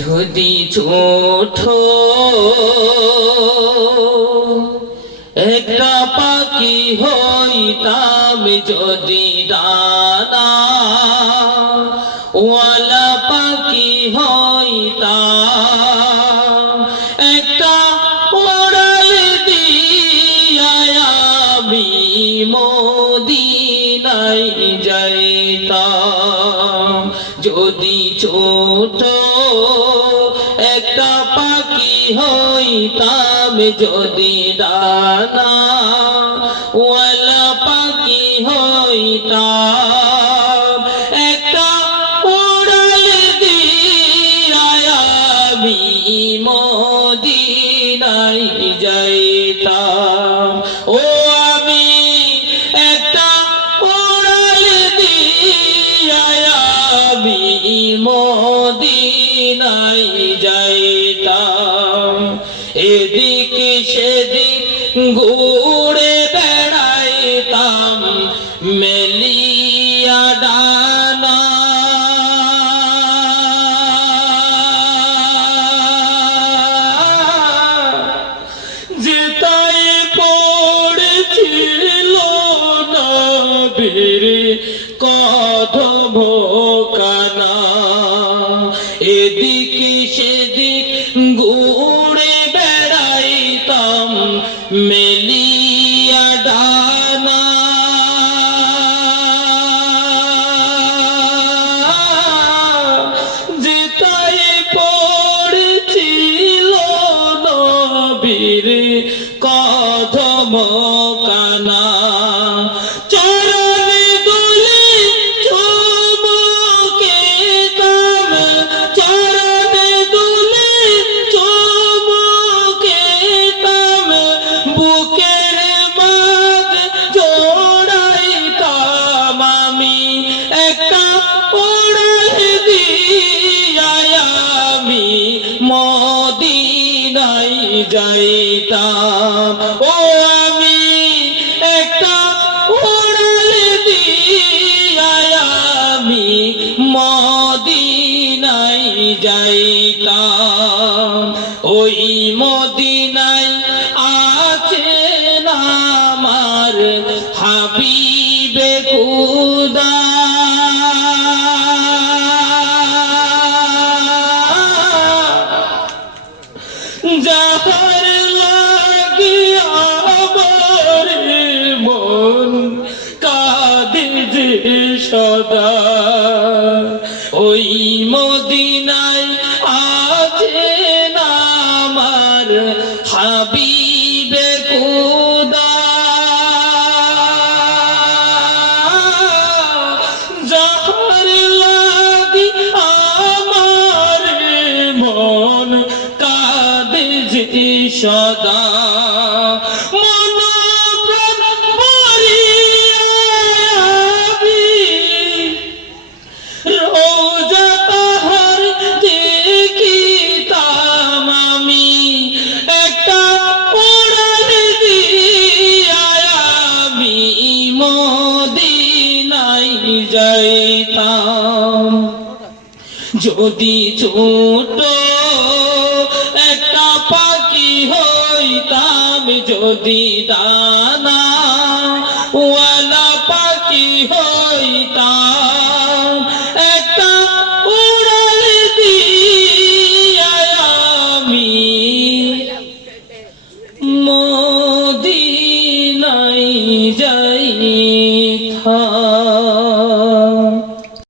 যদি ছোট একটা পাখি হইতাম, যদি ডানা ওয়ালা পাখি হইতাম, একটা ওড়াল দিয়া আমি মদিনায় যাইতাম। যদি ছোট একটা পাখি হইতাম, যদি ডানা ওয়ালা পাখি হইতাম, একটা উড়াল দিয়া আমি মদিনায় যাইতাম। ও আমি একটা উড়াল দিয়া আমি মদিনায় যাইতাম। এদিক সেদিক ঘুরে বেড়াইতাম মেলিয়া ডানা, যেতাই পড়েছিল নবীর কদম কানা। এদিক সেদিক ঘুরে বেড়াইতাম মেলিয়া ডানা, যেতাই পড়েছিল নবীর কদম কানা। চরণে দুলি চুমুকেতাম, চরণে দুলি চুমুকেতাম, বুকের মাঝ জোড়াইতাম আমি একটা উড়াল দিয়া আমি মদিনায় যাইতাম। ও আমি একটা উড়াল দিয়া আমি মদিনায় যাইতাম। ওই মদিনায় আছেন আমার হাবিবে খুদা, যাহার লাগিয়া আমার মন কাঁদে যে সদা। ওই মদিনায় আছেন আমার হাবিবে খুদা, যাহার লাগি আমার মন কাঁদে যে সদা। মন প্রাণ ভরিয়া রোজা তাহার দেখিতাম আমি, একটা উড়াল দিয়া আমি মদিনায় যাইতাম। যদি ছোট একটা পাখি হইতাম, যদি ডানা ওয়ালা পাখি হইতাম, একটা উড়াল দিয়া আমি মদিনায় যাইতাম।